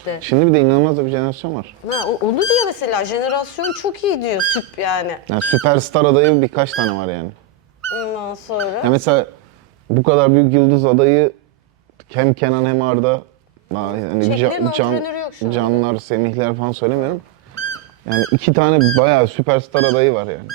işte. Şimdi bir de inanılmaz da bir jenerasyon var. Ha, o- onu diyor mesela jenerasyon çok iyi diyor süp yani. Yani süperstar adayı birkaç tane var yani. Ondan sonra. Ya mesela bu kadar büyük yıldız adayı hem Kenan hem Arda yani Çeklerin antrenörü yok şu anda. Canlar, Semihler falan söylemiyorum. Yani iki tane bayağı süperstar adayı var yani.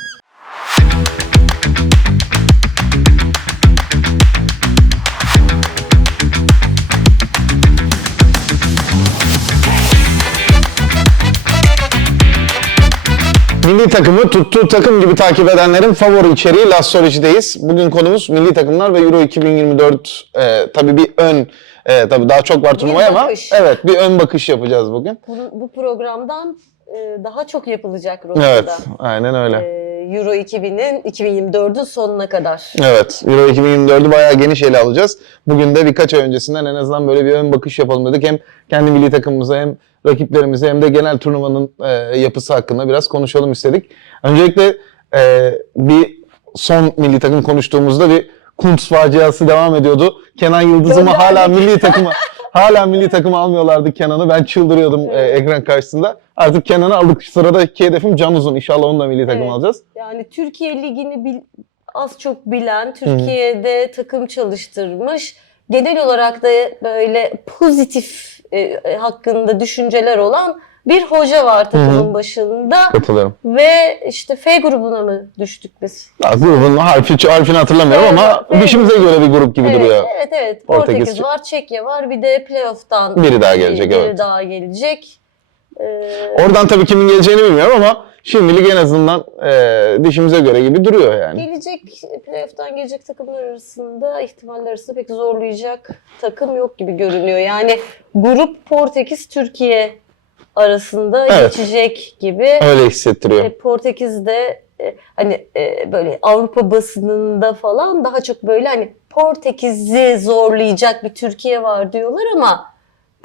Milli takımı tuttuğu takım gibi takip edenlerin favori içeriği Lassology'deyiz. Bugün konumuz milli takımlar ve Euro 2024. Ee, tabii bir ön, e, tabii daha çok var turnuvaya ama bakış. evet bir ön bakış yapacağız bugün. Bu, bu programdan e, daha çok yapılacak Rotterdam. Evet, aynen öyle. E, Euro 2000'in 2024'ün sonuna kadar. Evet, Euro 2024'ü bayağı geniş ele alacağız. Bugün de birkaç ay öncesinden en azından böyle bir ön bakış yapalım dedik. Hem kendi milli takımımıza hem rakiplerimize hem de genel turnuvanın e, yapısı hakkında biraz konuşalım istedik. Öncelikle e, bir son milli takım konuştuğumuzda bir Kuntz faciası devam ediyordu. Kenan Yıldız'ımı Gönderdik. hala milli takıma hala milli takıma almıyorlardı Kenan'ı. Ben çıldırıyordum e, ekran karşısında. Artık Kenan'ı aldık. Sıradaki hedefim Can Uzun. İnşallah onu da milli takıma Evet. alacağız. Yani Türkiye Ligi'ni bil- az çok bilen, Türkiye'de takım çalıştırmış, genel olarak da böyle pozitif e, e, hakkında düşünceler olan bir hoca var takımın Hı. başında. Katılıyorum. Ve işte F grubuna mı düştük biz? Ya grubun harfi, harfini hatırlamıyorum Evet, ama evet. dişimize göre bir grup gibi evet, duruyor. Evet evet. Portekiz. Portekiz var, Çekya var. Bir de playoff'tan Biri daha gelecek, biri evet. daha gelecek. Ee, Oradan tabii kimin geleceğini bilmiyorum ama şimdilik en azından e, dişimize göre gibi duruyor yani. Gelecek playoff'tan gelecek takımlar arasında ihtimaller arasında pek zorlayacak takım yok gibi görünüyor. Yani grup Portekiz Türkiye arasında Evet. geçecek gibi. Öyle hissettiriyor. E, Portekiz'de e, hani e, böyle Avrupa basınında falan daha çok böyle hani Portekiz'i zorlayacak bir Türkiye var diyorlar ama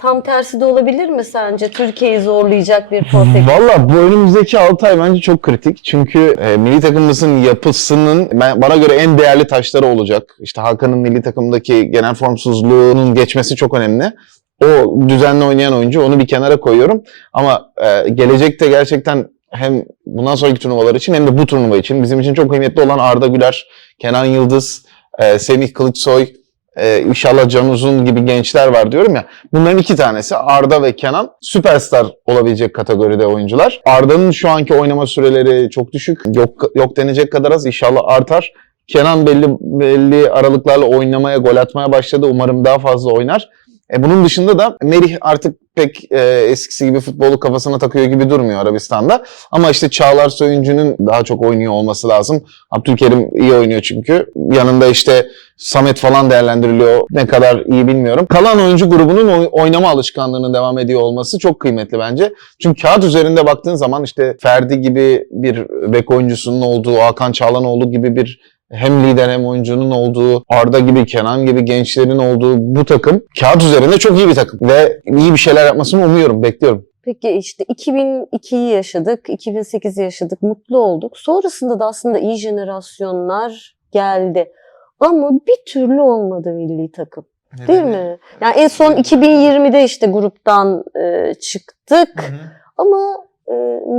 tam tersi de olabilir mi sence? Türkiye'yi zorlayacak bir Portekiz. Valla bu önümüzdeki 6 ay bence çok kritik. Çünkü e, milli takımımızın yapısının ben, bana göre en değerli taşları olacak. İşte Hakan'ın milli takımdaki genel formsuzluğunun geçmesi çok önemli. O düzenli oynayan oyuncu onu bir kenara koyuyorum. Ama e, gelecekte gerçekten hem bundan sonraki turnuvalar için hem de bu turnuva için bizim için çok kıymetli olan Arda Güler, Kenan Yıldız, e, Semih Kılıçsoy, e, inşallah Can Uzun gibi gençler var diyorum ya. Bunların iki tanesi Arda ve Kenan süperstar olabilecek kategoride oyuncular. Arda'nın şu anki oynama süreleri çok düşük. Yok yok denecek kadar az. İnşallah artar. Kenan belli belli aralıklarla oynamaya, gol atmaya başladı. Umarım daha fazla oynar. E bunun dışında da Merih artık pek e, eskisi gibi futbolu kafasına takıyor gibi durmuyor Arabistan'da. Ama işte Çağlar Söyüncü'nün daha çok oynuyor olması lazım. Abdülkerim iyi oynuyor çünkü. Yanında işte Samet falan değerlendiriliyor. Ne kadar iyi bilmiyorum. Kalan oyuncu grubunun oy- oynama alışkanlığının devam ediyor olması çok kıymetli bence. Çünkü kağıt üzerinde baktığın zaman işte Ferdi gibi bir bek oyuncusunun olduğu, Hakan Çağlanoğlu gibi bir hem lider hem oyuncunun olduğu, Arda gibi, Kenan gibi gençlerin olduğu bu takım kağıt üzerinde çok iyi bir takım. Ve iyi bir şeyler yapmasını umuyorum, bekliyorum. Peki işte 2002'yi yaşadık, 2008'i yaşadık, mutlu olduk. Sonrasında da aslında iyi jenerasyonlar geldi. Ama bir türlü olmadı milli takım. Değil mi? Yani en son 2020'de işte gruptan e, çıktık. Ama e,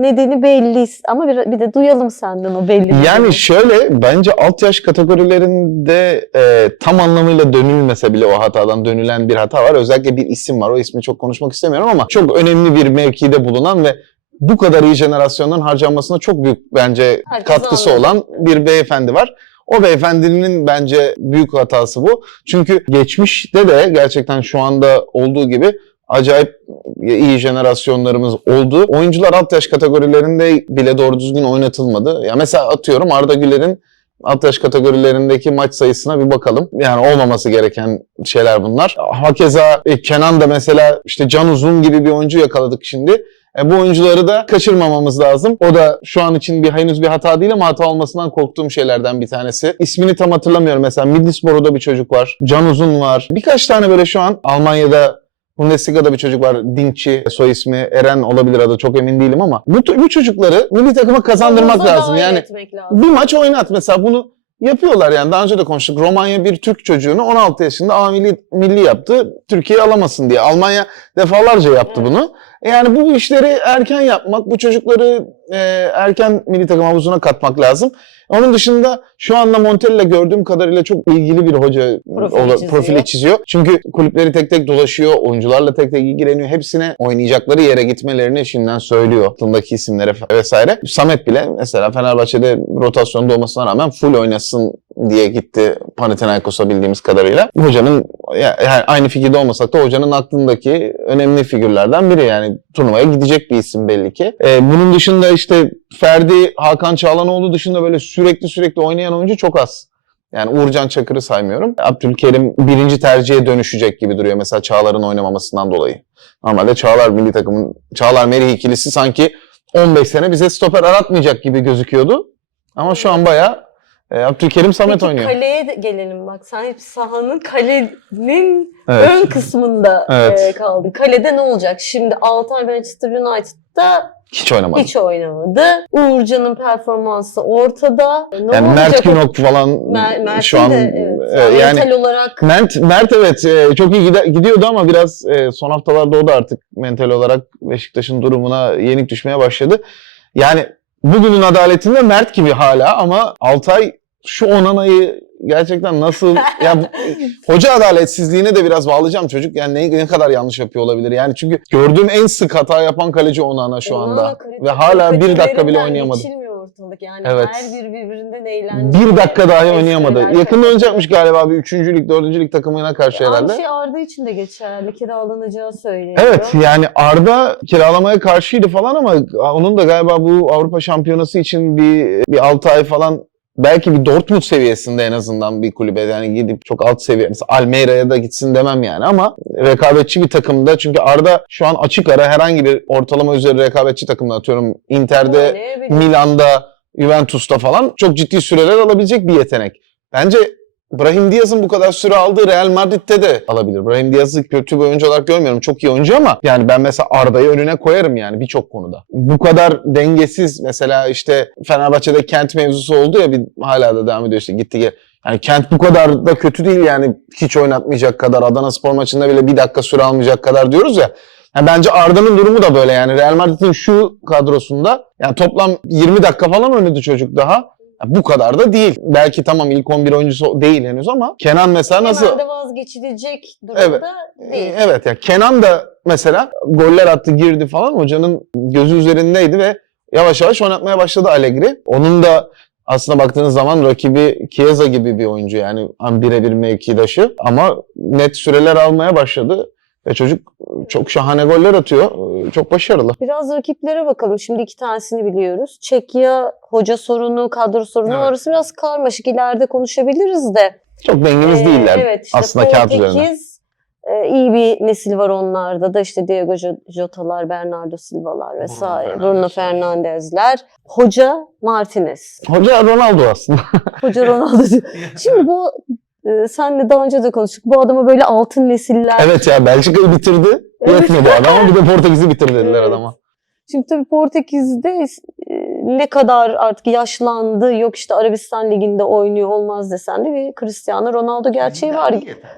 nedeni belli. Ama bir, bir de duyalım senden o belli. nedeni. Yani şöyle bence alt yaş kategorilerinde e, tam anlamıyla dönülmese bile o hatadan dönülen bir hata var. Özellikle bir isim var. O ismi çok konuşmak istemiyorum ama çok önemli bir mevkide bulunan ve bu kadar iyi jenerasyondan harcanmasına çok büyük bence Herkes katkısı anladı. olan bir beyefendi var. O beyefendinin bence büyük hatası bu. Çünkü geçmişte de gerçekten şu anda olduğu gibi acayip iyi jenerasyonlarımız oldu. Oyuncular alt yaş kategorilerinde bile doğru düzgün oynatılmadı. Ya mesela atıyorum Arda Güler'in alt yaş kategorilerindeki maç sayısına bir bakalım. Yani olmaması gereken şeyler bunlar. Hakeza e, Kenan da mesela işte Can Uzun gibi bir oyuncu yakaladık şimdi. E, bu oyuncuları da kaçırmamamız lazım. O da şu an için bir henüz bir hata değil ama hata olmasından korktuğum şeylerden bir tanesi. İsmini tam hatırlamıyorum. Mesela Middlesbrough'da bir çocuk var. Can Uzun var. Birkaç tane böyle şu an Almanya'da Bundesliga'da bir çocuk var. Dinkçi soy ismi Eren olabilir adı çok emin değilim ama bu, bu çocukları milli takıma kazandırmak Havuza lazım. Yani lazım. bir maç oynat mesela bunu yapıyorlar yani. Daha önce de konuştuk. Romanya bir Türk çocuğunu 16 yaşında A milli, milli yaptı. Türkiye'yi alamasın diye. Almanya defalarca yaptı Evet. bunu. E Yani bu işleri erken yapmak, bu çocukları e, erken milli takım havuzuna katmak lazım. Onun dışında şu anda Montella gördüğüm kadarıyla çok ilgili bir hoca Profili ola- çiziyor. profili çiziyor. Çünkü kulüpleri tek tek dolaşıyor, oyuncularla tek tek ilgileniyor. Hepsine oynayacakları yere gitmelerini şimdiden söylüyor. Aklındaki isimlere vesaire. Samet bile mesela Fenerbahçe'de rotasyonda olmasına rağmen full oynasın diye gitti Panathinaikos'a bildiğimiz kadarıyla. Hocanın ya- yani aynı fikirde olmasak da hocanın aklındaki önemli figürlerden biri yani turnuvaya gidecek bir isim belli ki. Ee, bunun dışında işte Ferdi, Hakan Çağlanoğlu dışında böyle sürekli sürekli oynayan oyuncu çok az. Yani Uğurcan Çakır'ı saymıyorum. Abdülkerim birinci tercihe dönüşecek gibi duruyor mesela Çağlar'ın oynamamasından dolayı. Normalde Çağlar milli takımın, Çağlar Merih ikilisi sanki 15 sene bize stoper aratmayacak gibi gözüküyordu. Ama şu an bayağı e, Abdülkerim Samet Peki oynuyor. kaleye de gelelim bak. Sen hep sahanın kalenin Evet. ön kısmında Evet. e, kaldın. Kalede ne olacak? Şimdi Altay Manchester United'da Hiç oynamadı. hiç oynamadı. Uğurcan'ın performansı ortada. E, Ne yani olacak? Mert Günok falan Mer- Mert'in şu an de, evet. e, yani mental olarak Mert, Mert evet e, çok iyi gide- gidiyordu ama biraz e, son haftalarda o da artık mental olarak Beşiktaş'ın durumuna yenik düşmeye başladı. Yani bugünün adaletinde Mert gibi hala ama Altay şu Onana'yı gerçekten nasıl ya hoca adaletsizliğine de biraz bağlayacağım çocuk yani ne, ne kadar yanlış yapıyor olabilir yani çünkü gördüğüm en sık hata yapan kaleci Onana şu Onana anda kritik- ve hala bir dakika bile oynayamadı. Ortalık yani. Evet. Her biri birbirinden eğlenceli. Bir dakika dahi oynayamadı. Yakında oynayacakmış galiba bir üçüncülük, dördüncülük takımına karşı herhalde. Aynı şey Arda için de geçerli. Kiralanacağı söyleniyor. Evet yani Arda kiralamaya karşıydı falan ama onun da galiba bu Avrupa Şampiyonası için bir bir 6 ay falan belki bir Dortmund seviyesinde en azından bir kulübe yani gidip çok alt seviye mesela Almeyra'ya da gitsin demem yani ama rekabetçi bir takımda çünkü Arda şu an açık ara herhangi bir ortalama üzeri rekabetçi takımda atıyorum Inter'de. Milan'da, Juventus'ta falan çok ciddi süreler alabilecek bir yetenek. Bence Brahim Diaz'ın bu kadar süre aldığı Real Madrid'de de alabilir. Brahim Diaz'ı kötü bir oyuncu olarak görmüyorum. Çok iyi oyuncu ama yani ben mesela Arda'yı önüne koyarım yani birçok konuda. Bu kadar dengesiz mesela işte Fenerbahçe'de Kent mevzusu oldu ya bir hala da devam ediyor işte gitti gel. Yani Kent bu kadar da kötü değil yani hiç oynatmayacak kadar Adana Spor maçında bile bir dakika süre almayacak kadar diyoruz ya. Yani bence Arda'nın durumu da böyle yani Real Madrid'in şu kadrosunda yani toplam 20 dakika falan oynadı çocuk daha. Bu kadar da değil. Belki tamam ilk 11 oyuncusu değil henüz ama Kenan mesela nasıl? Hemen de vazgeçilecek durumda Evet. değil. Ee, Evet ya Kenan da mesela goller attı girdi falan hocanın gözü üzerindeydi ve yavaş yavaş oynatmaya başladı Allegri. Onun da aslında baktığınız zaman rakibi Chiesa gibi bir oyuncu yani birebir mevkidaşı ama net süreler almaya başladı. Ve çocuk çok şahane goller atıyor. Çok başarılı. Biraz rakiplere bakalım. Şimdi iki tanesini biliyoruz. Çekya hoca sorunu, kadro sorunu Evet. orası biraz karmaşık. İleride konuşabiliriz de. Çok dengemiz Ee, değiller evet, işte aslında kağıt. Portekiz, e, iyi bir nesil var onlarda da işte Diego Jo- Jota'lar, Bernardo Silva'lar vesaire, Fernandes. Bruno Fernandez'ler. Hoca Martinez. Hoca Ronaldo aslında. Hoca Ronaldo. Şimdi bu e, senle daha önce de konuştuk. Bu adama böyle altın nesiller. evet ya Belçika'yı bitirdi. Evet. Yetmedi adama bir de Portekiz'i bitir dediler Evet. adama. Şimdi tabii Portekiz'de e, ne kadar artık yaşlandı, yok işte Arabistan Ligi'nde oynuyor olmaz desen de bir Cristiano Ronaldo gerçeği var.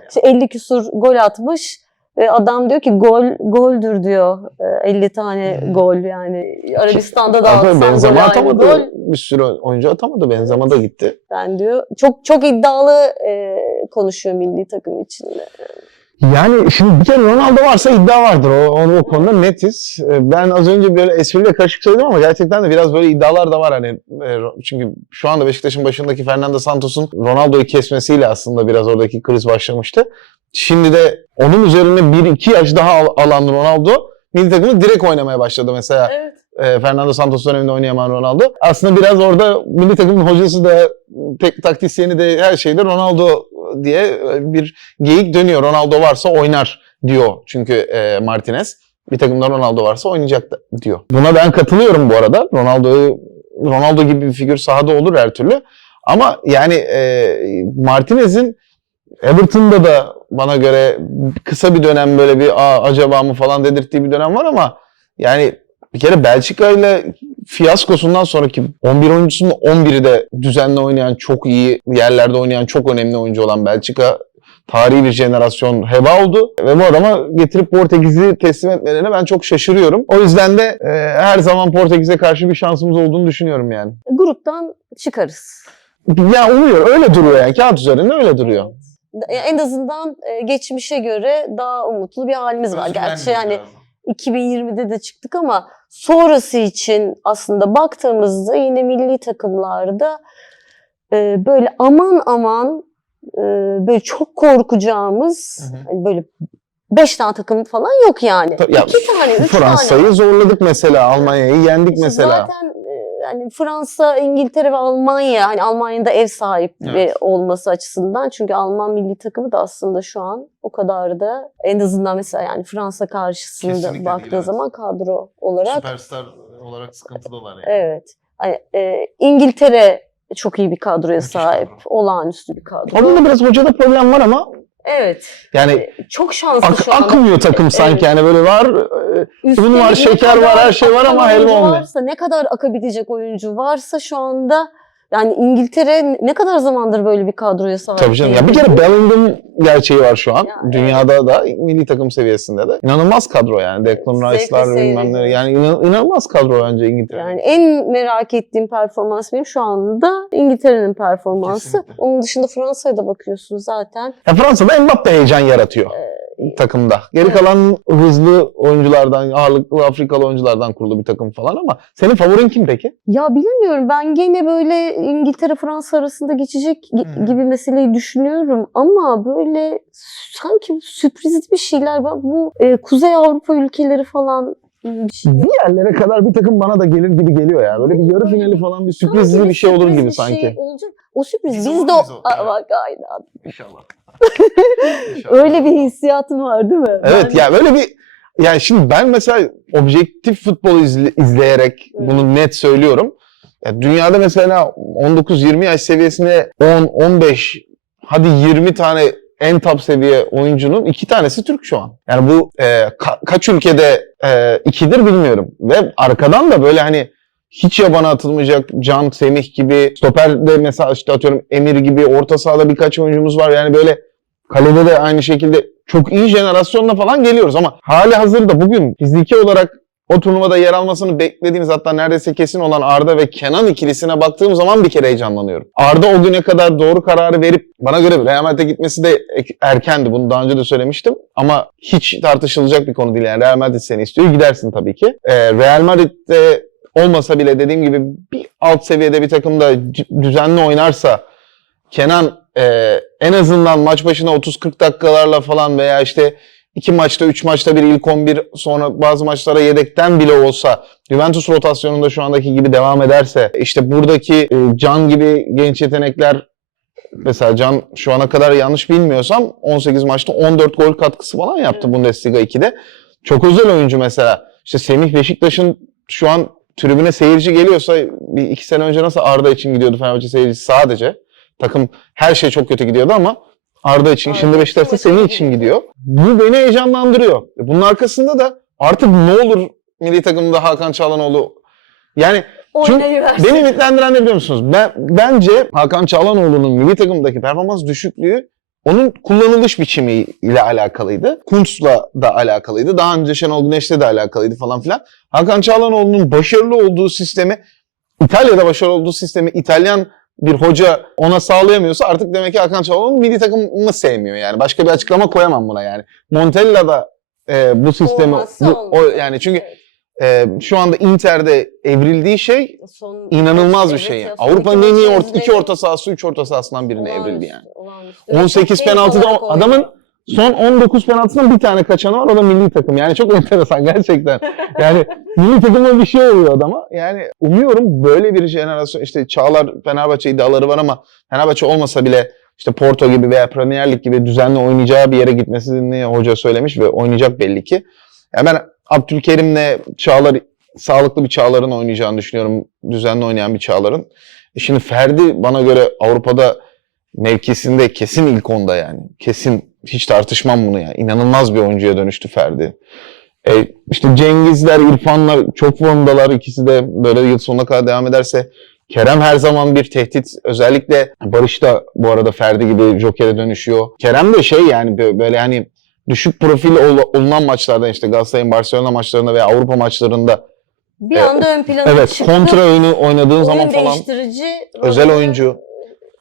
İşte 50 küsur gol atmış. Ve adam diyor ki gol goldür diyor. E, 50 tane Hmm. gol yani. Arabistan'da da atsan gol Benzema atamadı. gol. Bir sürü oyuncu atamadı. Benzema da gitti. Ben diyor. Çok çok iddialı e, konuşuyor milli takım içinde. Yani şimdi bir kere Ronaldo varsa iddia vardır. O, onu, o konuda netiz. Ee, Ben az önce böyle espriyle karışık söyledim ama gerçekten de biraz böyle iddialar da var hani. E, Çünkü şu anda Beşiktaş'ın başındaki Fernando Santos'un Ronaldo'yu kesmesiyle aslında biraz oradaki kriz başlamıştı. Şimdi de onun üzerine 1-2 yaş daha al- alan Ronaldo milli takımı direkt oynamaya başladı mesela. Evet. e, Fernando Santos döneminde oynayamayan Ronaldo. Aslında biraz orada milli takımın hocası da tek taktisyeni de her şeyde Ronaldo diye e, bir geyik dönüyor. Ronaldo varsa oynar diyor çünkü e, Martinez. Bir takımda Ronaldo varsa oynayacak da diyor. Buna ben katılıyorum bu arada. Ronaldo'yu Ronaldo gibi bir figür sahada olur her türlü. Ama yani e, Martinez'in Everton'da da bana göre kısa bir dönem böyle bir acaba mı falan dedirttiği bir dönem var ama yani bir kere Belçika ile fiyaskosundan sonraki 11 oyuncusunun 11'i de düzenli oynayan, çok iyi yerlerde oynayan, çok önemli oyuncu olan Belçika tarihi bir jenerasyon heba oldu. Ve bu adama getirip Portekiz'i teslim etmelerine ben çok şaşırıyorum. O yüzden de e, her zaman Portekiz'e karşı bir şansımız olduğunu düşünüyorum yani. Gruptan çıkarız. Ya umuyor. Öyle duruyor yani. Kağıt üzerinde öyle duruyor. Ya En azından e, geçmişe göre daha umutlu bir halimiz var. Gerçi yani 2020'de de çıktık ama sonrası için aslında baktığımızda yine milli takımlarda e, böyle aman aman e, böyle çok korkacağımız Hı hı. hani böyle beş tane takım falan yok yani. Ta- ya, İki tane, üç Fransa'yı tane. zorladık mesela. Almanya'yı yendik mesela. Zaten hani Fransa, İngiltere ve Almanya hani Almanya'da ev sahibi Evet. olması açısından çünkü Alman milli takımı da aslında şu an o kadar da en azından mesela yani Fransa karşısında Kesinlikle baktığı değil, evet. zaman kadro olarak Süperstar olarak sıkıntıdalar yani. evet. Hani, e, İngiltere çok iyi bir kadroya Müthiş sahip. kadro. Olağanüstü bir kadro. Onun da biraz hocada problem var ama Evet. yani E, çok şanslı ak- şu anda. akmıyor takım sanki yani böyle var. e, Üstelik Un var, şeker var, her şey var ama helva olmuyor. Varsa, ne kadar akabilecek oyuncu varsa şu anda yani İngiltere ne kadar zamandır böyle bir kadroya sahip Tabii canım. Ya bir kere Bellingham gerçeği var şu an. Ya, Dünyada da milli takım seviyesinde de. İnanılmaz kadro yani. Declan Rice'lar bilmem ne. Yani inan- inanılmaz kadro bence İngiltere. Yani en merak ettiğim performans benim şu anda İngiltere'nin performansı. Kesinlikle. Onun dışında Fransa'ya da bakıyorsun zaten. Ya Fransa'da Mbappe heyecan yaratıyor takımda. Geri evet. kalan hızlı oyunculardan, ağırlıklı Afrikalı oyunculardan kurulu bir takım falan ama senin favorin kim peki? Ya bilmiyorum ben gene böyle İngiltere Fransa arasında geçecek Hmm. gibi meseleyi düşünüyorum ama böyle sanki sürprizli bir şeyler var. Bu e, Kuzey Avrupa ülkeleri falan bir şey Bir yerlere kadar bir takım bana da gelir gibi geliyor ya. Böyle bir yarı finali falan bir sürprizli bir şey olur gibi bir sanki. Şey olacak. O sürpriz Biz bizde oluruz o. Aa, bak aynen. İnşallah. Öyle bir hissiyatın var değil mi? Evet Ben- ya böyle bir yani şimdi ben mesela objektif futbol izle- izleyerek Evet. bunu net söylüyorum. Ya dünyada mesela 19-20 yaş seviyesinde 10 15 hadi 20 tane en top seviye oyuncunun iki tanesi Türk şu an. Yani bu e, ka- kaç ülkede e, ikidir bilmiyorum. Ve arkadan da böyle hani hiç yabana atılmayacak Can Semih gibi, stoperde mesela işte atıyorum Emir gibi, orta sahada birkaç oyuncumuz var. Yani böyle kalede de aynı şekilde çok iyi jenerasyonla falan geliyoruz ama hali hazırda bugün fiziki olarak o turnuvada yer almasını beklediğimiz hatta neredeyse kesin olan Arda ve Kenan ikilisine baktığım zaman bir kere heyecanlanıyorum. Arda o güne kadar doğru kararı verip bana göre Real Madrid'e gitmesi de erkendi. Bunu daha önce de söylemiştim. Ama hiç tartışılacak bir konu değil. Yani Real Madrid seni istiyor. Gidersin tabii ki. Ee, Real Madrid'de olmasa bile dediğim gibi bir alt seviyede bir takımda düzenli oynarsa Kenan e, en azından maç başına 30-40 dakikalarla falan veya işte iki maçta, üç maçta bir ilk 11 sonra bazı maçlara yedekten bile olsa Juventus rotasyonunda şu andaki gibi devam ederse işte buradaki e, Can gibi genç yetenekler mesela Can şu ana kadar yanlış bilmiyorsam 18 maçta 14 gol katkısı falan yaptı Bundesliga 2'de. Çok özel oyuncu mesela. İşte Semih Beşiktaş'ın şu an tribüne seyirci geliyorsa bir iki sene önce nasıl Arda için gidiyordu Fenerbahçe seyircisi sadece. Takım her şey çok kötü gidiyordu ama Arda için, Arda şimdi Beşiktaş'ta Semih için gidiyor. Bu beni heyecanlandırıyor. Bunun arkasında da artık ne olur milli takımda Hakan Çalhanoğlu yani Oynayıversin. Beni ümitlendiren ne biliyor musunuz? Ben, bence Hakan Çalhanoğlu'nun milli takımdaki performans düşüklüğü onun kullanılış biçimi ile alakalıydı. Kuntz'la da alakalıydı. Daha önce Şenol Güneş'le de alakalıydı falan filan. Hakan Çalhanoğlu'nun başarılı olduğu sistemi, İtalya'da başarılı olduğu sistemi İtalyan bir hoca ona sağlayamıyorsa artık demek ki Hakan Çalhanoğlu milli takımını sevmiyor yani. Başka bir açıklama koyamam buna yani. Montella da e, bu sistemi Olmazsa bu, olmaz. o, yani çünkü Evet. e, şu anda Inter'de evrildiği şey Son- İnanılmaz bir şey. ya, Yani. Avrupa'nın en iyi maçı or- iki orta sahası, üç orta sahasından birine evrildi yani. olağanüstü. 18 Çok keyif penaltıda oynuyor. adamın son 19 penaltısından bir tane kaçanı var o da milli takım. Yani çok enteresan gerçekten. Yani milli takımda bir şey oluyor adama. Yani umuyorum böyle bir jenerasyon işte Çağlar Fenerbahçe iddiaları var ama Fenerbahçe olmasa bile işte Porto gibi veya Premier Lig gibi düzenli oynayacağı bir yere gitmesini hoca söylemiş ve oynayacak belli ki. Yani ben Abdülkerim'le Çağlar sağlıklı bir Çağlar'ın oynayacağını düşünüyorum. Düzenli oynayan bir Çağlar'ın. E şimdi Ferdi bana göre Avrupa'da mevkisinde kesin ilk onda yani. Kesin hiç tartışmam bunu yani. İnanılmaz bir oyuncuya dönüştü Ferdi. E, işte Cengizler, İrfanlar çok formdalar. İkisi de böyle yıl sonuna kadar devam ederse. Kerem her zaman bir tehdit. Özellikle Barış da bu arada Ferdi gibi Joker'e dönüşüyor. Kerem de şey yani bö- böyle hani düşük profil ol- olunan maçlarda işte Galatasaray'ın Barcelona maçlarında veya Avrupa maçlarında Bir Evet. anda ön plana evet çıktı. kontra oyunu oynadığın zaman oyun falan değiştirici. özel oyuncu.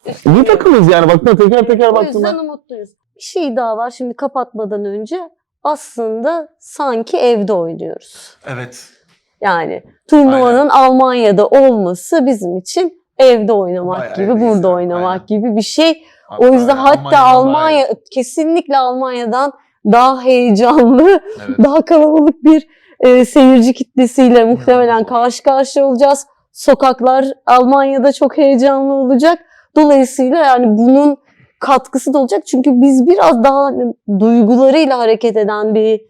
İyi takımız yani baktığında teker teker O yüzden baktığında. umutluyuz. Bir şey daha var şimdi kapatmadan önce. Aslında sanki evde oynuyoruz. Evet. Yani turnuvanın Almanya'da olması bizim için evde oynamak Bayağı gibi, evdeyiz burada yani, oynamak aynen. gibi bir şey. O yüzden hatta Almanya kesinlikle Almanya'dan daha heyecanlı, Evet. daha kalabalık bir e, seyirci kitlesiyle muhtemelen karşı karşıya olacağız. Sokaklar Almanya'da çok heyecanlı olacak. Dolayısıyla yani bunun katkısı da olacak. Çünkü biz biraz daha hani duygularıyla hareket eden bir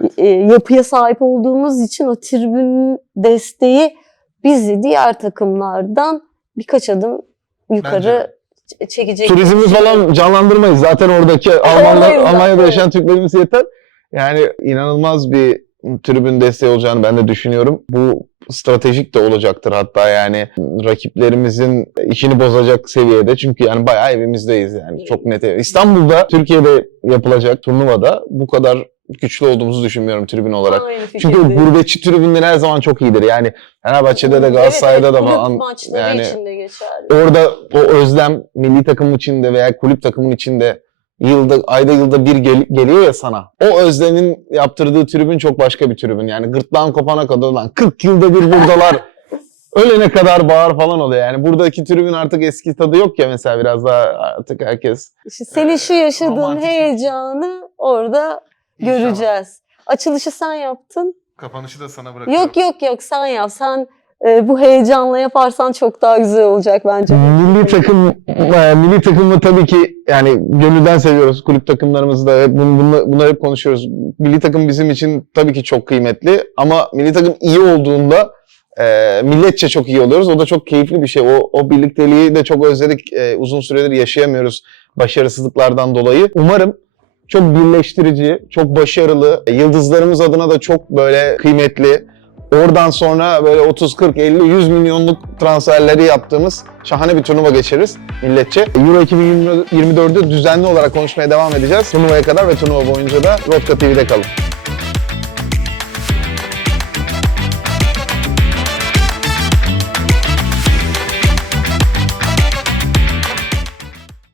Evet. e, yapıya sahip olduğumuz için o tribün desteği bizi diğer takımlardan birkaç adım yukarı ç- çekecek. Turizmi falan canlandırmayız. Zaten oradaki Almanlar. Almanya'da yaşayan Türklerimiz yeter. Yani inanılmaz bir tribün desteği olacağını ben de düşünüyorum. Bu stratejik de olacaktır hatta yani rakiplerimizin işini bozacak seviyede. Çünkü yani bayağı evimizdeyiz yani çok net. İstanbul'da Türkiye'de yapılacak turnuvada bu kadar güçlü olduğumuzu düşünmüyorum tribün olarak. Aynı Çünkü fikirdeyim. gurbetçi tribünler her zaman çok iyidir. Yani Fenerbahçe'de de Galatasaray'da evet, da kulüp falan maçları yani için de geçerli. orada o özlem milli takım içinde veya kulüp takımın içinde yılda ayda yılda bir gel- geliyor ya sana. O özlemin yaptırdığı tribün çok başka bir tribün. Yani gırtlağın kopana kadar lan 40 yılda bir buradalar. Ölene kadar bağır falan oluyor. Yani buradaki tribün artık eski tadı yok ya mesela biraz daha artık herkes. İşte senin şu yaşadığın romantik. heyecanı orada İnşallah. göreceğiz. Açılışı sen yaptın. Kapanışı da sana bırakıyorum. Yok yok yok sen yap. Sen e, bu heyecanla yaparsan çok daha güzel olacak bence. Milli takım e, milli takımı tabii ki yani gönülden seviyoruz. Kulüp takımlarımızı da hep bunu, bunu- bunları hep konuşuyoruz. Milli takım bizim için tabii ki çok kıymetli ama milli takım iyi olduğunda e, milletçe çok iyi oluyoruz. O da çok keyifli bir şey. O, o birlikteliği de çok özledik. E, uzun süredir yaşayamıyoruz başarısızlıklardan dolayı. Umarım çok birleştirici, çok başarılı, yıldızlarımız adına da çok böyle kıymetli, Oradan sonra böyle 30, 40, 50, 100 milyonluk transferleri yaptığımız şahane bir turnuva geçiririz milletçe. Euro 2024'ü düzenli olarak konuşmaya devam edeceğiz. Turnuvaya kadar ve turnuva boyunca da Rotka TV'de kalın.